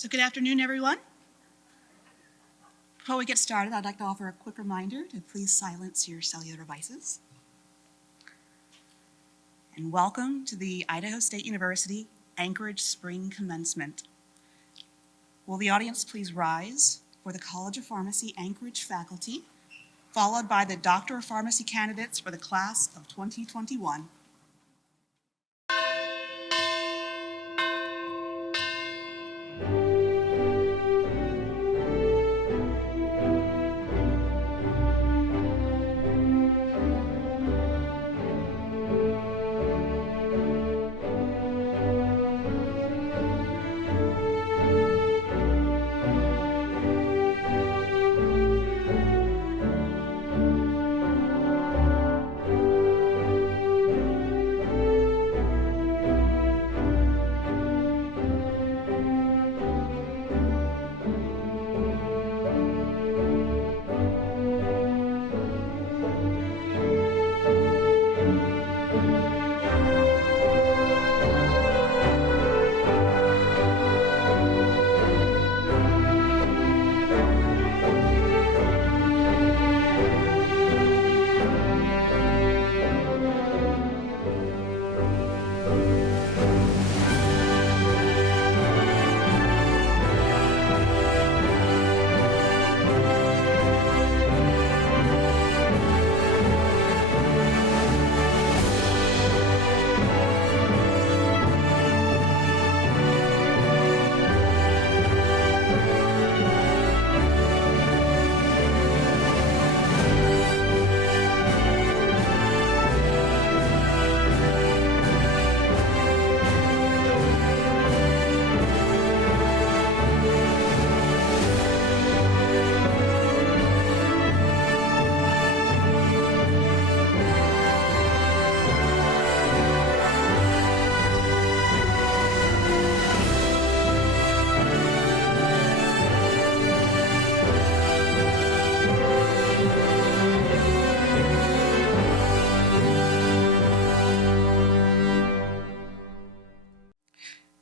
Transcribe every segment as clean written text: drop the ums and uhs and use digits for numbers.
So good afternoon, everyone. Before we get started, I'd like to offer a quick reminder to please silence your cellular devices. And welcome to the Idaho State University Anchorage Spring Commencement. Will the audience please rise for the College of Pharmacy Anchorage faculty, followed by the Doctor of Pharmacy candidates for the class of 2021.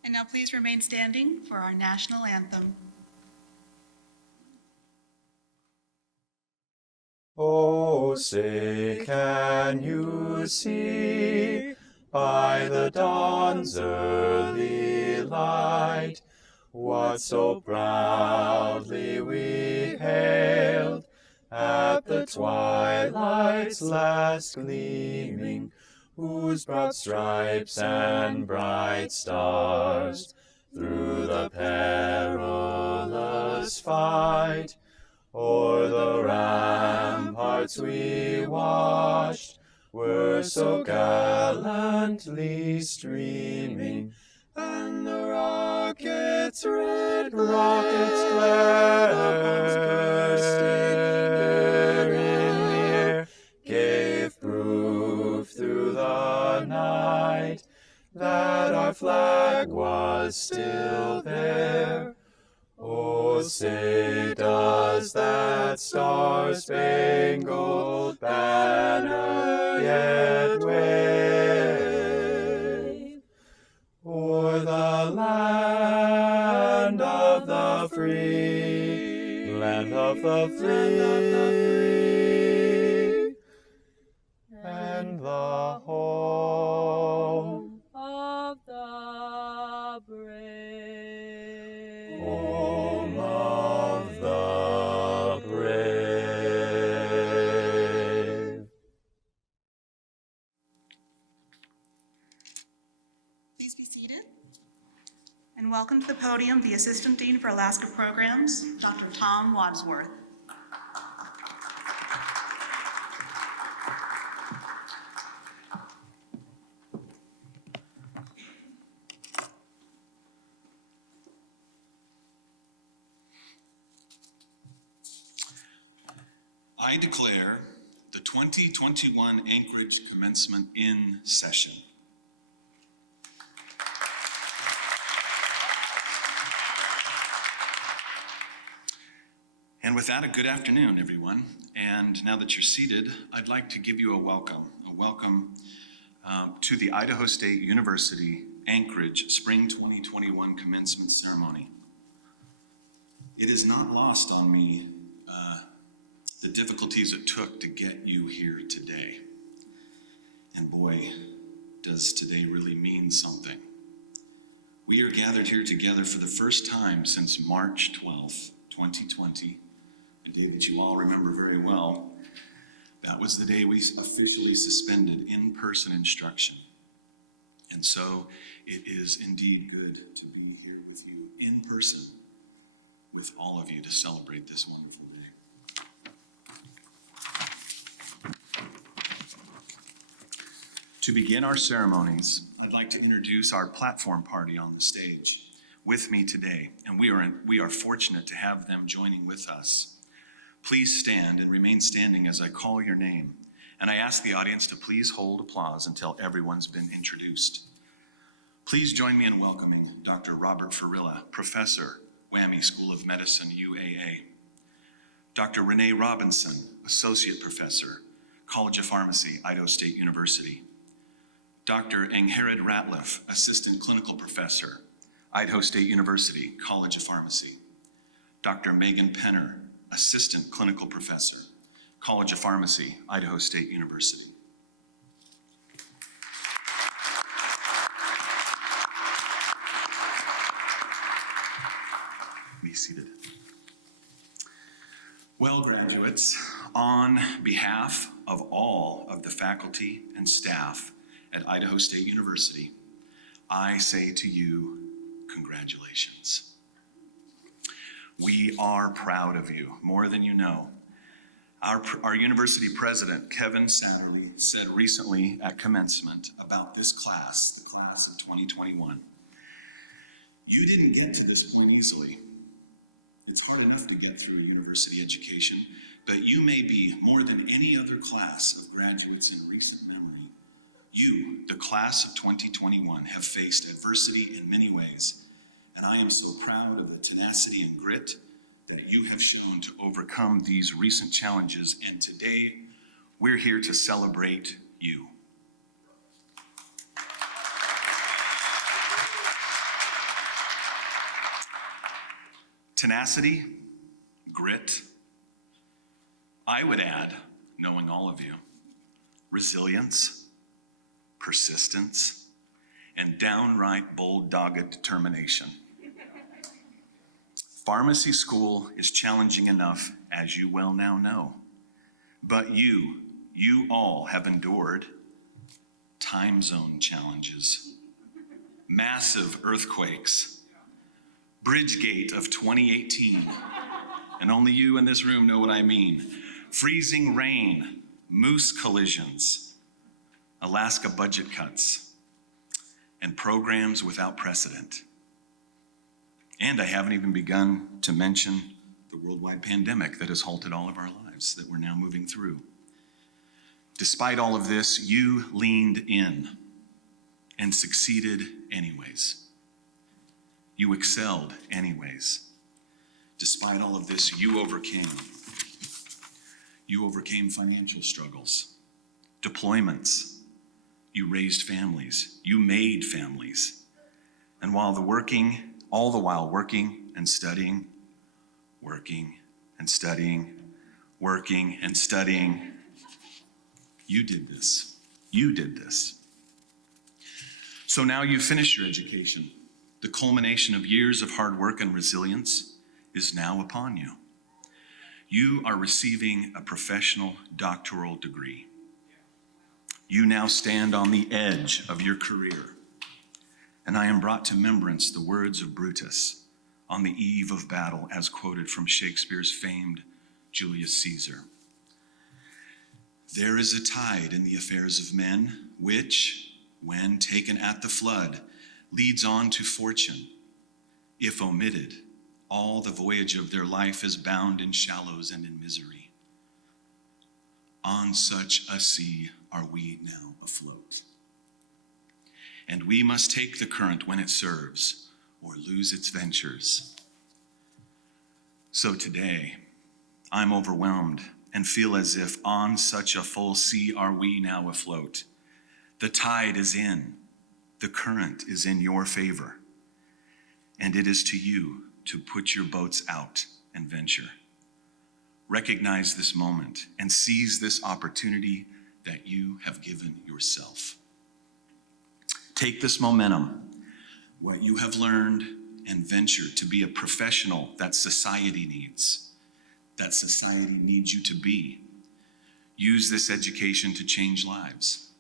And now please remain standing for our national anthem. Oh, say, can you see by the dawn's early light what so proudly we hailed at the twilight's last gleaming, whose broad stripes and bright stars through the perilous fight o'er the ramparts we watched were so gallantly streaming, and the rockets' red rockets glare in the air gave proof through the night that our flag was still there. Oh, say, does that star-spangled banner yet wave o'er the land of the free, land of the free, and the home of the brave, home of the brave. Please be seated. And welcome to the podium the Assistant Dean for Alaska Programs, Dr. Tom Wadsworth. I declare the 2021 Anchorage Commencement in session. And with that, a good afternoon, everyone. And now that you're seated, I'd like to give you a welcome to the Idaho State University Anchorage Spring 2021 Commencement Ceremony. It is not lost on me the difficulties it took to get you here today. And boy, does today really mean something. We are gathered here together for the first time since March 12th, 2020, a day that you all remember very well. That was the day we officially suspended in-person instruction. And so it is indeed good to be here with you in person, with all of you to celebrate this wonderful day. To begin our ceremonies, I'd like to introduce our platform party on the stage with me today, and we are fortunate to have them joining with us. Please stand and remain standing as I call your name, and I ask the audience to please hold applause until everyone's been introduced. Please join me in welcoming Dr. Robert Farilla, Professor, WAMI School of Medicine, UAA. Dr. Renee Robinson, Associate Professor, College of Pharmacy, Idaho State University. Dr. Angharad Ratliff, Assistant Clinical Professor, Idaho State University, College of Pharmacy. Dr. Megan Penner, Assistant Clinical Professor, College of Pharmacy, Idaho State University. Be seated. Well, graduates, on behalf of all of the faculty and staff at Idaho State University, I say to you, congratulations. We are proud of you, more than you know. Our university president, Kevin Satterley, said recently at commencement about this class, the class of 2021, you didn't get to this point easily. It's hard enough to get through university education, but you may be more than any other class of graduates in recent memory. You, the class of 2021, have faced adversity in many ways, and I am so proud of the tenacity and grit that you have shown to overcome these recent challenges, and today we're here to celebrate you. Tenacity, grit, I would add, knowing all of you, resilience, persistence, and downright bold, dogged determination. Pharmacy school is challenging enough, as you well now know, but you all have endured time zone challenges, massive earthquakes, Bridgegate of 2018, and only you in this room know what I mean, freezing rain, moose collisions, Alaska budget cuts, and programs without precedent. And I haven't even begun to mention the worldwide pandemic that has halted all of our lives that we're now moving through. Despite all of this, you leaned in and succeeded anyways. You excelled anyways. Despite all of this, you overcame. You overcame financial struggles, deployments. You raised families. You made families. And all the while working and studying, working and studying, working and studying, you did this. You did this. So now you've finished your education. The culmination of years of hard work and resilience is now upon you. You are receiving a professional doctoral degree. You now stand on the edge of your career. And I am brought to remembrance the words of Brutus on the eve of battle, as quoted from Shakespeare's famed Julius Caesar. There is a tide in the affairs of men, which, when taken at the flood, leads on to fortune. If omitted, all the voyage of their life is bound in shallows and in misery. On such a sea are we now afloat. And we must take the current when it serves, or lose its ventures. So today, I'm overwhelmed and feel as if on such a full sea are we now afloat. The tide is in, the current is in your favor, and it is to you to put your boats out and venture. Recognize this moment and seize this opportunity that you have given yourself. Take this momentum, what you have learned, and venture to be a professional that society needs you to be. Use this education to change lives.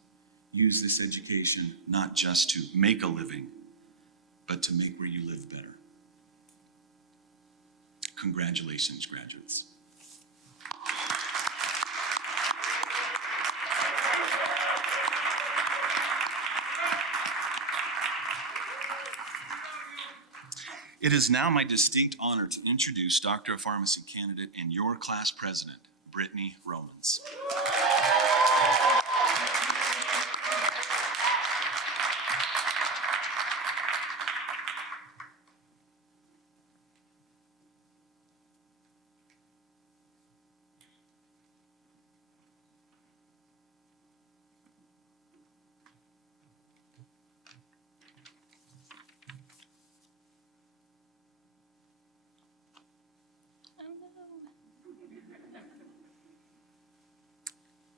Use this education not just to make a living, but to make where you live better. Congratulations, graduates. It is now my distinct honor to introduce Doctor of Pharmacy candidate and your class president, Brittany Romans.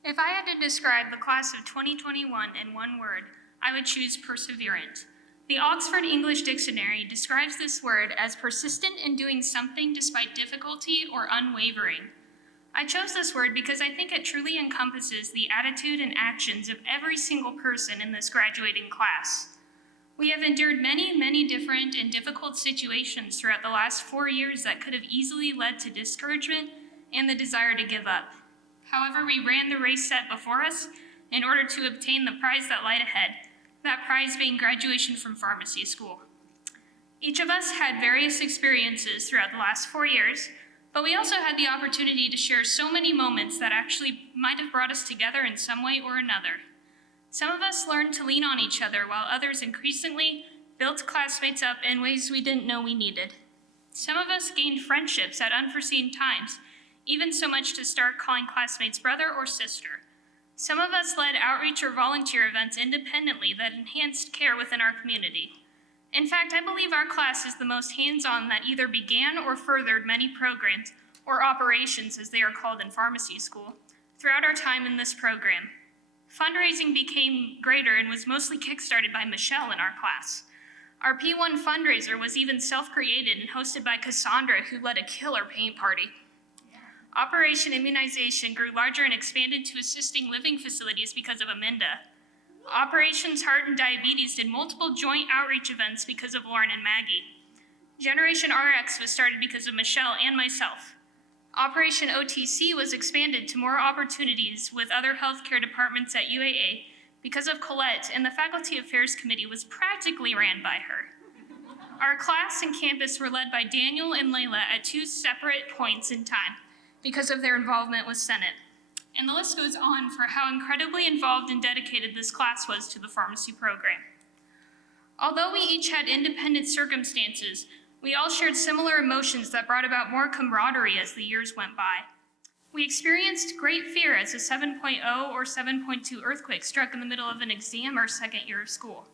If I had to describe the class of 2021 in one word, I would choose perseverant. The Oxford English Dictionary describes this word as persistent in doing something despite difficulty or unwavering. I chose this word because I think it truly encompasses the attitude and actions of every single person in this graduating class. We have endured many, many different and difficult situations throughout the last 4 years that could have easily led to discouragement and the desire to give up. However, we ran the race set before us in order to obtain the prize that lied ahead, that prize being graduation from pharmacy school. Each of us had various experiences throughout the last 4 years, but we also had the opportunity to share so many moments that actually might have brought us together in some way or another. Some of us learned to lean on each other, while others increasingly built classmates up in ways we didn't know we needed. Some of us gained friendships at unforeseen times, even so much to start calling classmates brother or sister. Some of us led outreach or volunteer events independently that enhanced care within our community. In fact, I believe our class is the most hands-on that either began or furthered many programs, or operations as they are called in pharmacy school, throughout our time in this program. Fundraising became greater and was mostly kickstarted by Michelle in our class. Our P1 fundraiser was even self-created and hosted by Cassandra, who led a killer paint party. Operation Immunization grew larger and expanded to assisting living facilities because of Aminda. Operations Heart and Diabetes did multiple joint outreach events because of Lauren and Maggie. Generation RX was started because of Michelle and myself. Operation OTC was expanded to more opportunities with other healthcare departments at UAA because of Collette, and the Faculty Affairs Committee was practically ran by her. Our class and campus were led by Daniel and Leyla at 2 separate points in time because of their involvement with Senate. And the list goes on for how incredibly involved and dedicated this class was to the pharmacy program. Although we each had independent circumstances, we all shared similar emotions that brought about more camaraderie as the years went by. We experienced great fear as a 7.0 or 7.2 earthquake struck in the middle of an exam our second year of school.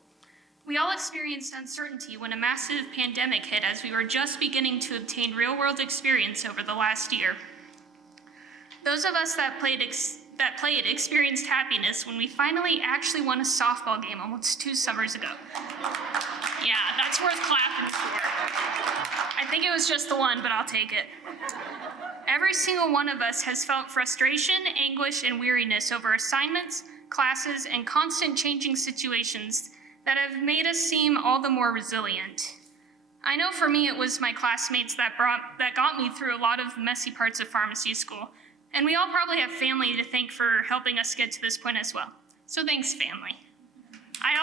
We all experienced uncertainty when a massive pandemic hit as we were just beginning to obtain real-world experience over the last year. Those of us that played experienced happiness when we finally actually won a softball game almost 2 summers ago. Yeah, that's worth clapping for. I think it was just the one, but I'll take it. Every single one of us has felt frustration, anguish, and weariness over assignments, classes, and constant changing situations that have made us seem all the more resilient. I know for me it was my classmates that got me through a lot of the messy parts of pharmacy school, and we all probably have family to thank for helping us get to this point as well. So thanks, family. I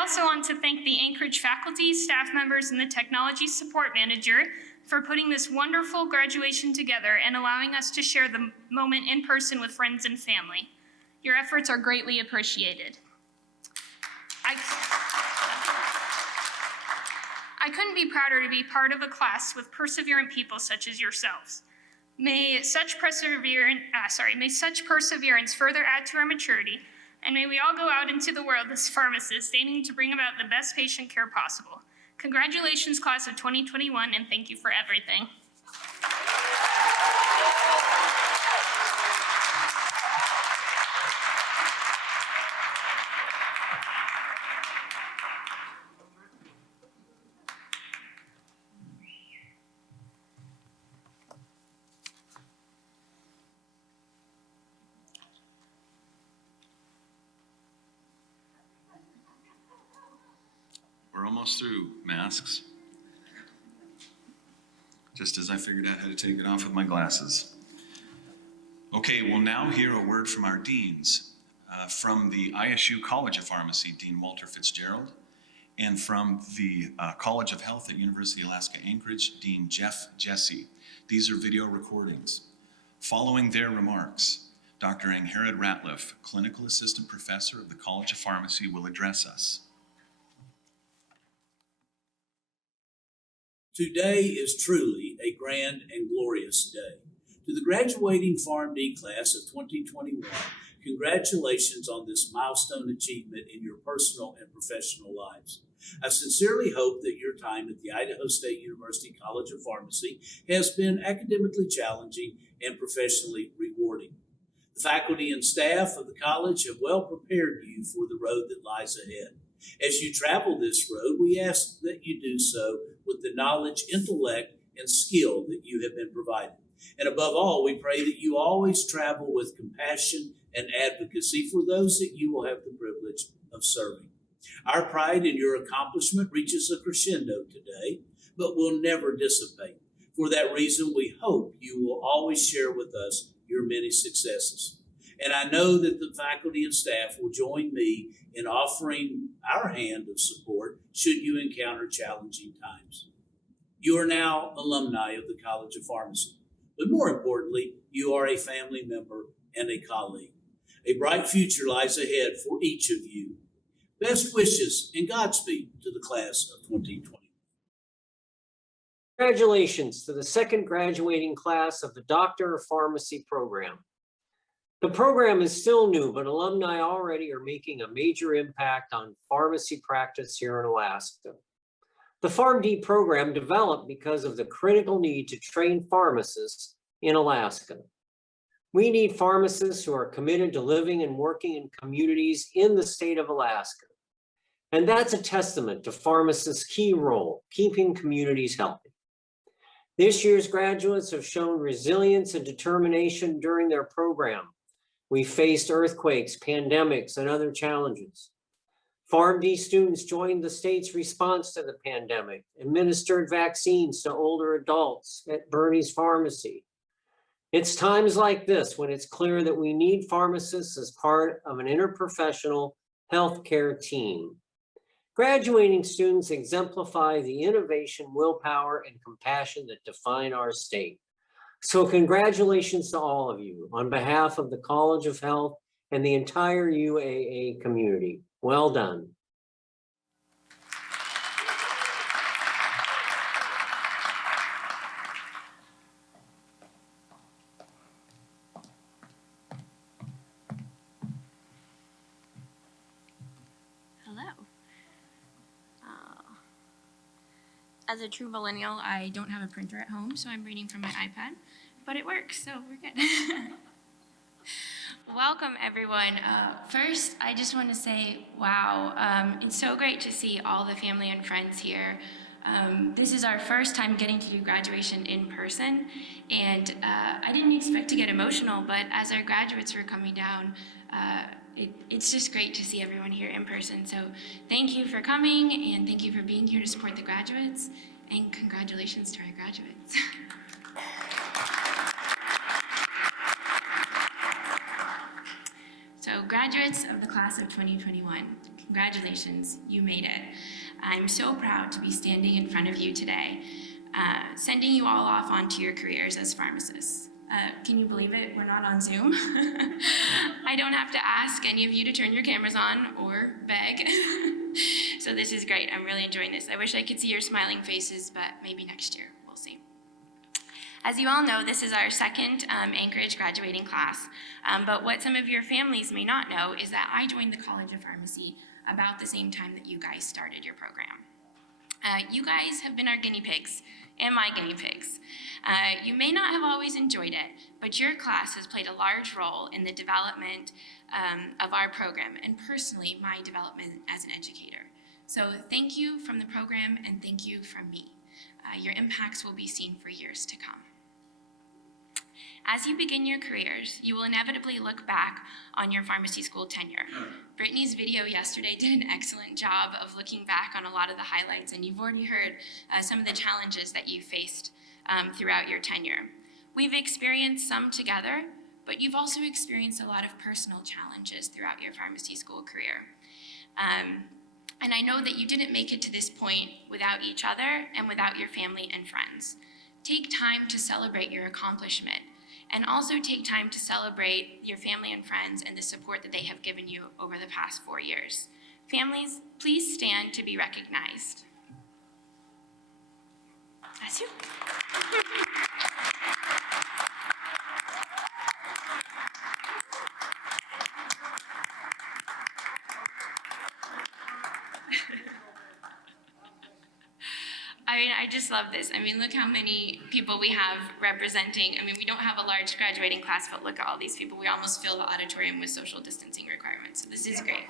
also want to thank the Anchorage faculty, staff members, and the technology support manager for putting this wonderful graduation together and allowing us to share the moment in person with friends and family. Your efforts are greatly appreciated. I couldn't be prouder to be part of a class with perseverant people such as yourselves. May such perseverance further add to our maturity, and may we all go out into the world as pharmacists aiming to bring about the best patient care possible. Congratulations, class of 2021, and thank you for everything. We're almost through masks. Just as I figured out how to take it off with my glasses. Okay, we'll now hear a word from our deans. From the ISU College of Pharmacy, Dean Walter Fitzgerald, and from the College of Health at University of Alaska Anchorage, Dean Jessee. These are video recordings. Following their remarks, Dr. Angharad Ratliff, Clinical Assistant Professor of the College of Pharmacy, will address us. Today is truly a grand and glorious day. To the graduating PharmD class of 2021, congratulations on this milestone achievement in your personal and professional lives. I sincerely hope that your time at the Idaho State University College of Pharmacy has been academically challenging and professionally rewarding. The faculty and staff of the college have well prepared you for the road that lies ahead. As you travel this road, we ask that you do so with the knowledge, intellect, and skill that you have been provided. And above all, we pray that you always travel with compassion and advocacy for those that you will have the privilege of serving. Our pride in your accomplishment reaches a crescendo today, but will never dissipate. For that reason, we hope you will always share with us your many successes. And I know that the faculty and staff will join me in offering our hand of support should you encounter challenging times. You are now alumni of the College of Pharmacy, but more importantly, you are a family member and a colleague. A bright future lies ahead for each of you. Best wishes and Godspeed to the class of 2020. Congratulations to the second graduating class of the Doctor of Pharmacy program. The program is still new, but alumni already are making a major impact on pharmacy practice here in Alaska. The PharmD program developed because of the critical need to train pharmacists in Alaska. We need pharmacists who are committed to living and working in communities in the state of Alaska. And that's a testament to pharmacists' key role, keeping communities healthy. This year's graduates have shown resilience and determination during their program. We faced earthquakes, pandemics, and other challenges. PharmD students joined the state's response to the pandemic, administered vaccines to older adults at Bernie's Pharmacy. It's times like this when it's clear that we need pharmacists as part of an interprofessional healthcare team. Graduating students exemplify the innovation, willpower, and compassion that define our state. So congratulations to all of you on behalf of the College of Health and the entire UAA community. Well done. Hello. As a true millennial, I don't have a printer at home, so I'm reading from my iPad, but it works, so we're good. Welcome, everyone. First, I just want to say, wow, it's so great to see all the family and friends here. This is our first time getting to do graduation in person, and I didn't expect to get emotional, but as our graduates were coming down, it's just great to see everyone here in person. So thank you for coming, and thank you for being here to support the graduates, and congratulations to our graduates. So graduates of the class of 2021, congratulations, you made it. I'm so proud to be standing in front of you today, sending you all off onto your careers as pharmacists. Can you believe it? We're not on Zoom. I don't have to ask any of you to turn your cameras on or beg. So this is great. I'm really enjoying this. I wish I could see your smiling faces, but maybe next year. We'll see. As you all know, this is our second Anchorage graduating class. But what some of your families may not know is that I joined the College of Pharmacy about the same time that you guys started your program. You guys have been our guinea pigs and my guinea pigs. You may not have always enjoyed it, but your class has played a large role in the development of our program and personally my development as an educator. So thank you from the program and thank you from me. Your impacts will be seen for years to come. As you begin your careers, you will inevitably look back on your pharmacy school tenure. Brittany's video yesterday did an excellent job of looking back on a lot of the highlights, and you've already heard some of the challenges that you faced throughout your tenure. We've experienced some together, but you've also experienced a lot of personal challenges throughout your pharmacy school career. And I know that you didn't make it to this point without each other and without your family and friends. Take time to celebrate your accomplishment. And also take time to celebrate your family and friends and the support that they have given you over the past 4 years. Families, please stand to be recognized. That's you. I mean, I just love this. I mean, look how many people we have representing. I mean, we don't have a large graduating class, but look at all these people. We almost fill the auditorium with social distancing requirements, so this is great.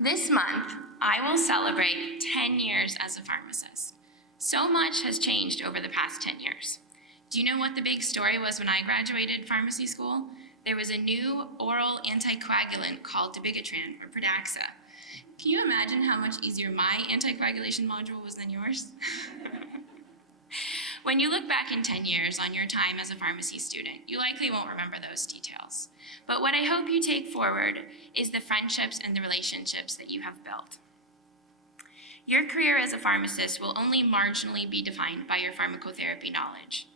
This month, I will celebrate 10 years as a pharmacist. So much has changed over the past 10 years. Do you know what the big story was when I graduated pharmacy school? There was a new oral anticoagulant called dabigatran, or Pradaxa. Can you imagine how much easier my anticoagulation module was than yours? When you look back in 10 years on your time as a pharmacy student, you likely won't remember those details. But what I hope you take forward is the friendships and the relationships that you have built. Your career as a pharmacist will only marginally be defined by your pharmacotherapy knowledge.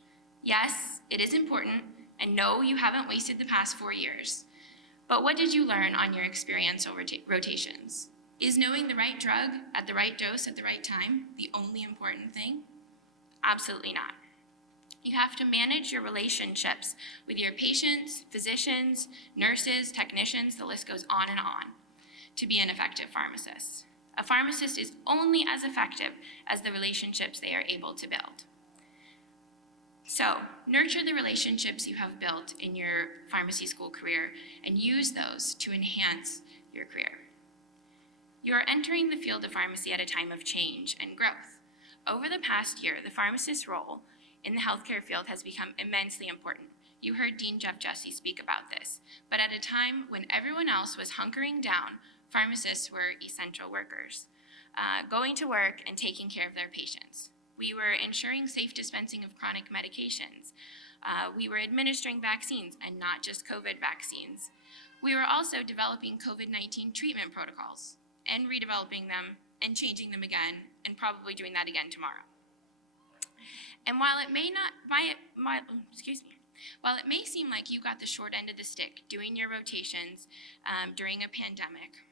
Yes, it is important, and no, you haven't wasted the past 4 years. But what did you learn on your experiential rotations? Is knowing the right drug at the right dose at the right time the only important thing? Absolutely not. You have to manage your relationships with your patients, physicians, nurses, technicians, the list goes on and on, to be an effective pharmacist. A pharmacist is only as effective as the relationships they are able to build. So, nurture the relationships you have built in your pharmacy school career and use those to enhance your career. You are entering the field of pharmacy at a time of change and growth. Over the past year, the pharmacist's role in the healthcare field has become immensely important. You heard Dean Jeff Jessee speak about this, but at a time when everyone else was hunkering down, pharmacists were essential workers, going to work and taking care of their patients. We were ensuring safe dispensing of chronic medications. We were administering vaccines and not just COVID vaccines. We were also developing COVID-19 treatment protocols and redeveloping them and changing them again and probably doing that again tomorrow. And while it may while it may seem like you got the short end of the stick doing your rotations during a pandemic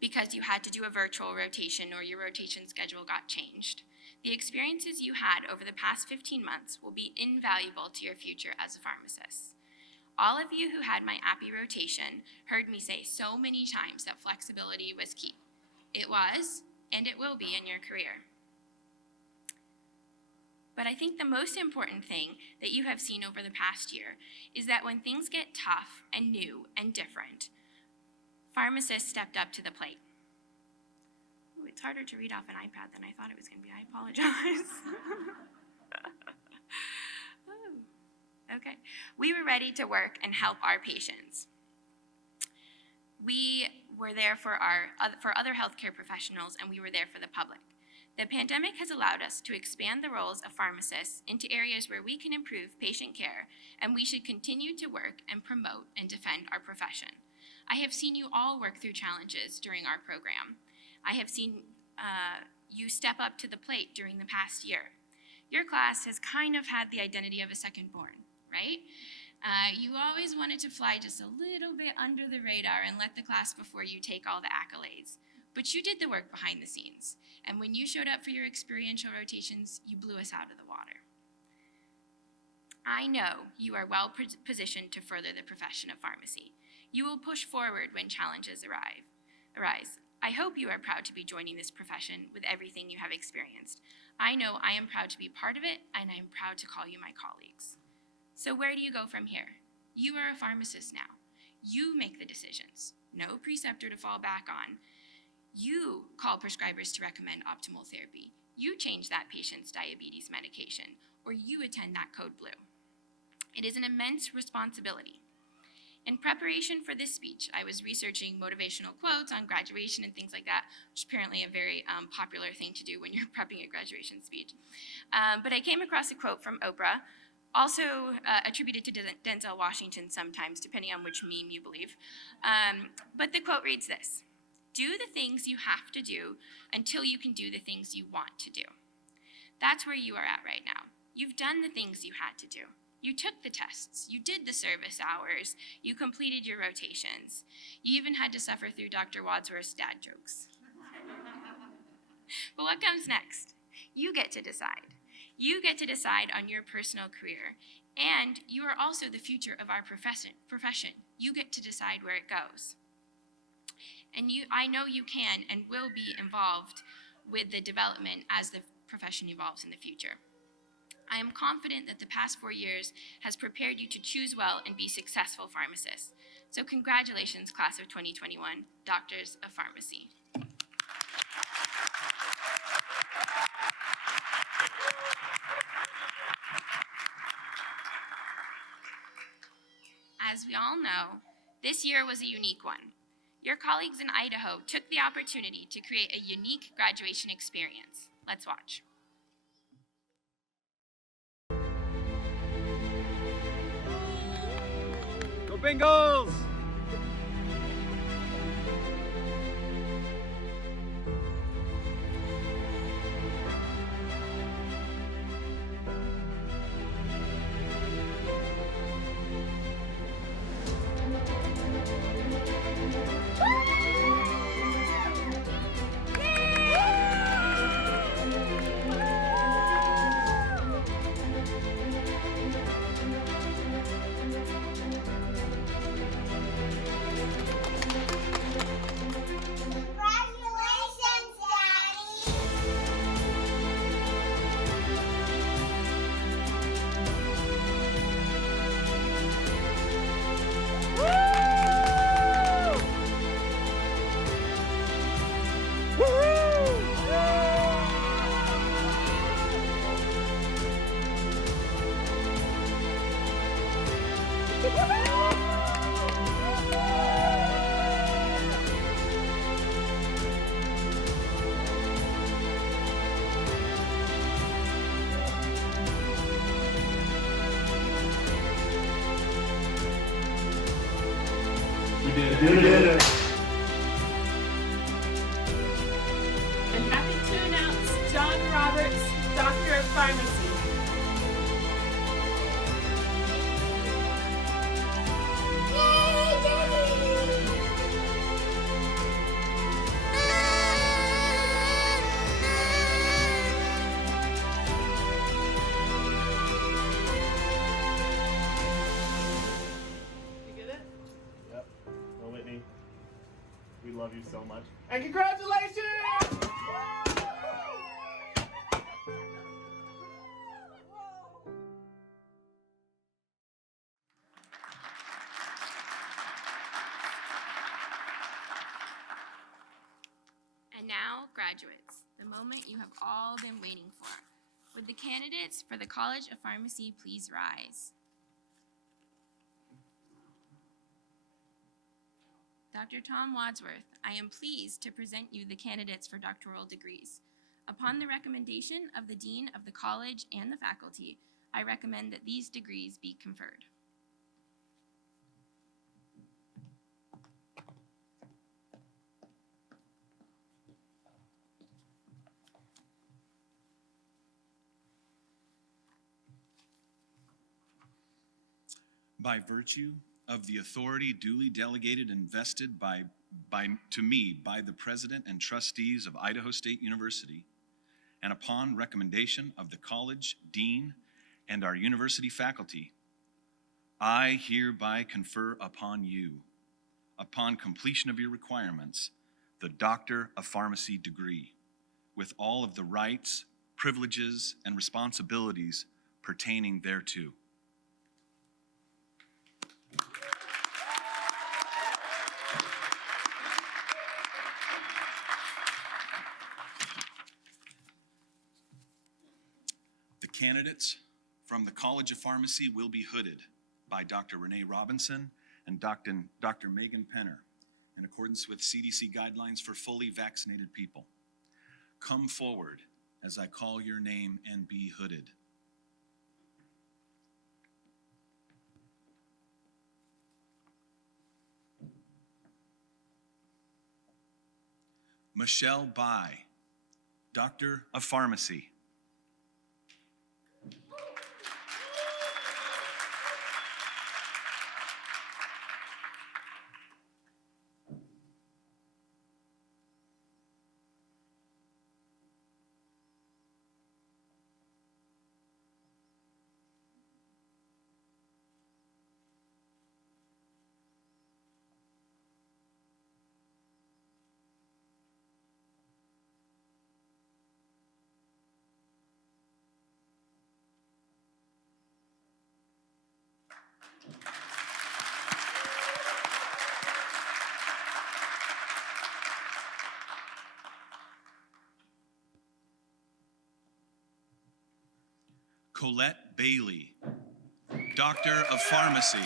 because you had to do a virtual rotation or your rotation schedule got changed, the experiences you had over the past 15 months will be invaluable to your future as a pharmacist. All of you who had my API rotation heard me say so many times that flexibility was key. It was, and it will be in your career. But I think the most important thing that you have seen over the past year is that when things get tough and new and different, pharmacists stepped up to the plate. Ooh, it's harder to read off an iPad than I thought it was going to be. I apologize. Okay. We were ready to work and help our patients. We were there for other healthcare professionals, and we were there for the public. The pandemic has allowed us to expand the roles of pharmacists into areas where we can improve patient care, and we should continue to work and promote and defend our profession. I have seen you all work through challenges during our program. I have seen you step up to the plate during the past year. Your class has kind of had the identity of a second born, right? You always wanted to fly just a little bit under the radar and let the class before you take all the accolades. But you did the work behind the scenes. And when you showed up for your experiential rotations, you blew us out of the water. I know you are well positioned to further the profession of pharmacy. You will push forward when challenges arise. I hope you are proud to be joining this profession with everything you have experienced. I know I am proud to be part of it, and I am proud to call you my colleagues. So where do you go from here? You are a pharmacist now. You make the decisions. No preceptor to fall back on. You call prescribers to recommend optimal therapy. You change that patient's diabetes medication, or you attend that code blue. It is an immense responsibility. In preparation for this speech, I was researching motivational quotes on graduation and things like that, which is apparently a very popular thing to do when you're prepping a graduation speech. But I came across a quote from Oprah, also attributed to Denzel Washington sometimes, depending on which meme you believe. But the quote reads this: "Do the things you have to do until you can do the things you want to do." That's where you are at right now. You've done the things you had to do. You took the tests, you did the service hours, you completed your rotations. You even had to suffer through Dr. Wadsworth's dad jokes. But what comes next? You get to decide. You get to decide on your personal career, and you are also the future of our profession. You get to decide where it goes. And I know you can and will be involved with the development as the profession evolves in the future. I am confident that the past 4 years has prepared you to choose well and be successful pharmacists. So congratulations, class of 2021, Doctors of Pharmacy. As we all know, this year was a unique one. Your colleagues in Idaho took the opportunity to create a unique graduation experience. Let's watch. Go Bengals! Congratulations, Daddy! We did it. I'm happy to announce John Roberts, Doctor of Pharmacy. Yay, Daddy! You get it? Yep. Well, Whitney, we love you so much. And congratulations! And now, graduates, the moment you have all been waiting for. Would the candidates for the College of Pharmacy please rise? Dr. Tom Wadsworth, I am pleased to present you the candidates for doctoral degrees. Upon the recommendation of the Dean of the College and the faculty, I recommend that these degrees be conferred. By virtue of the authority duly delegated and vested to me by the President and trustees of Idaho State University, and upon recommendation of the college, dean, and our university faculty, I hereby confer upon you, upon completion of your requirements, the Doctor of Pharmacy degree, with all of the rights, privileges, and responsibilities pertaining thereto. The candidates from the College of Pharmacy will be hooded by Dr. Renee Robinson and Dr. Megan Penner in accordance with CDC guidelines for fully vaccinated people. Come forward as I call your name and be hooded. Michelle Bai, Doctor of Pharmacy. Collette Bailey, Doctor of Pharmacy.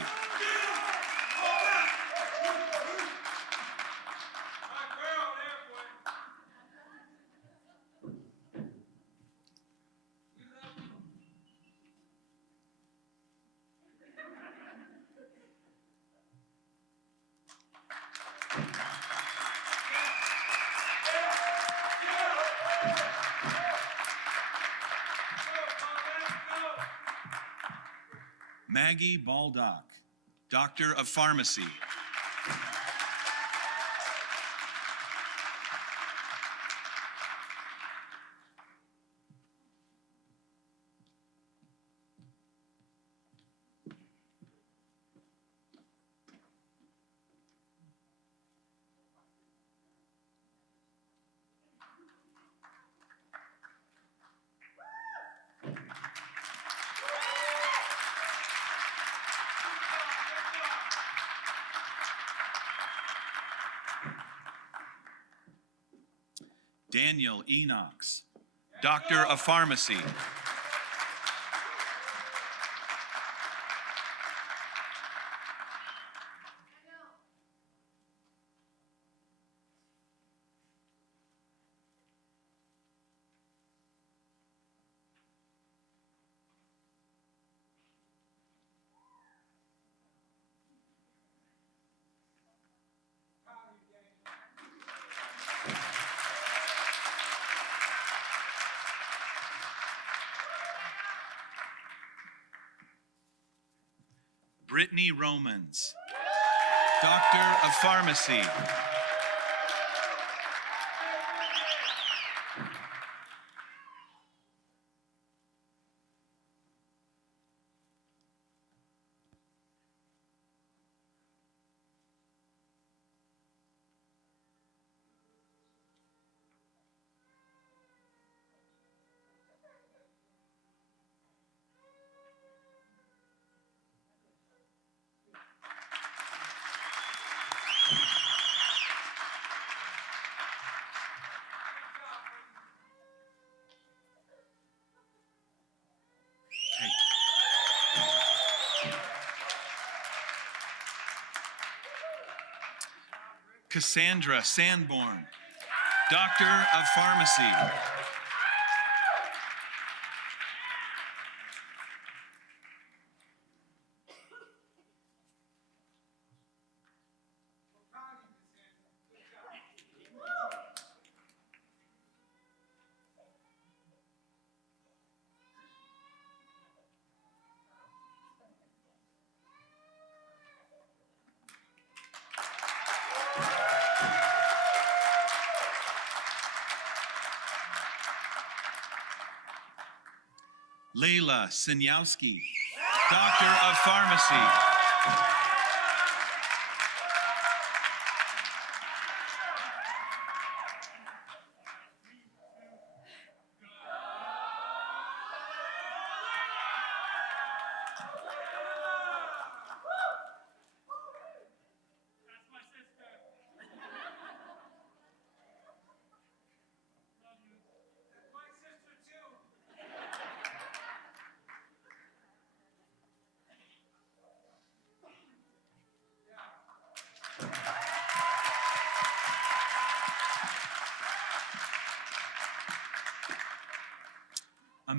Maggie Baldock, Doctor of Pharmacy. Daniel Enox, Doctor of Pharmacy. Brittany Romans, Doctor of Pharmacy. Cassandra Sanborn, Doctor of Pharmacy. Leyla Sinyawski, Doctor of Pharmacy.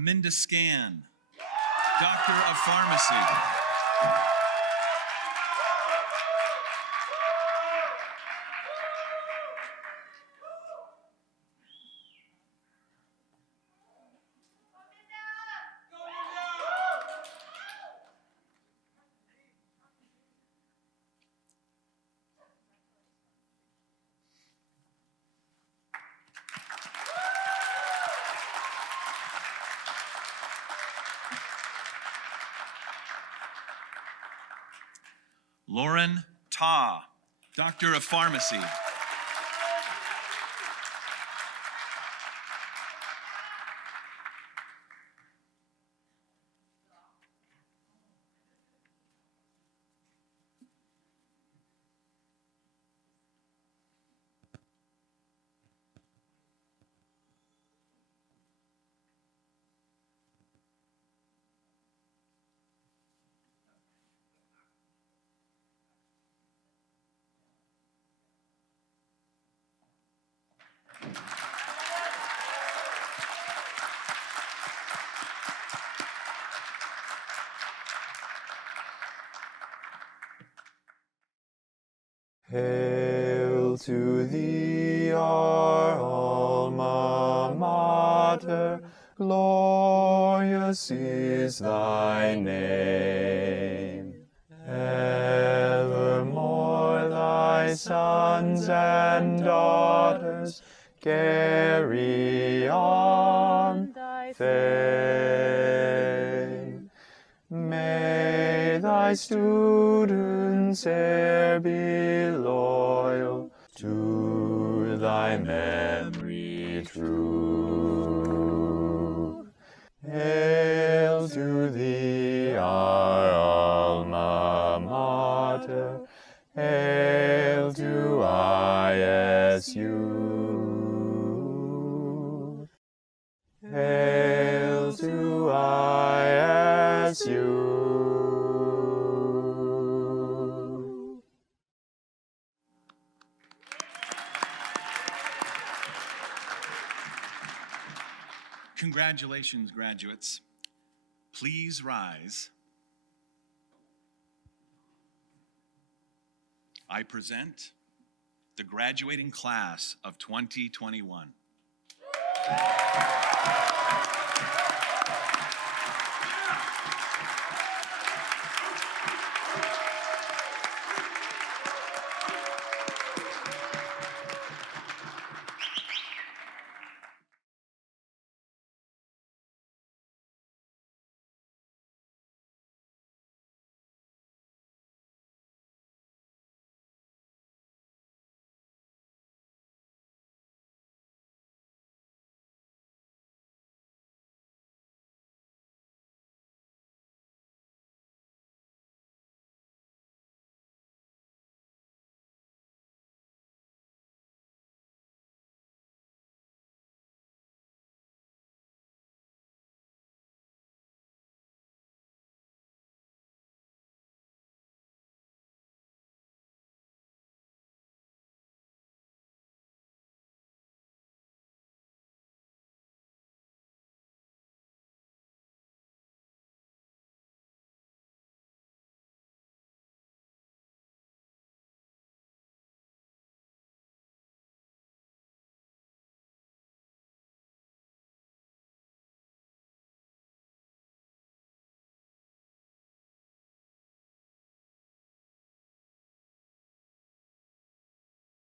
Aminda Skan, Doctor of Pharmacy. Lauren Ta, Doctor of Pharmacy. Hail to thee, our Alma Mater, glorious is thy name. Evermore thy sons and daughters carry on thy fame. May thy students e'er be loyal, to thy memory true. Hail to thee, our Alma Mater, hail to ISU. Hail to ISU. Congratulations, graduates. Please rise. I present the graduating class of 2021.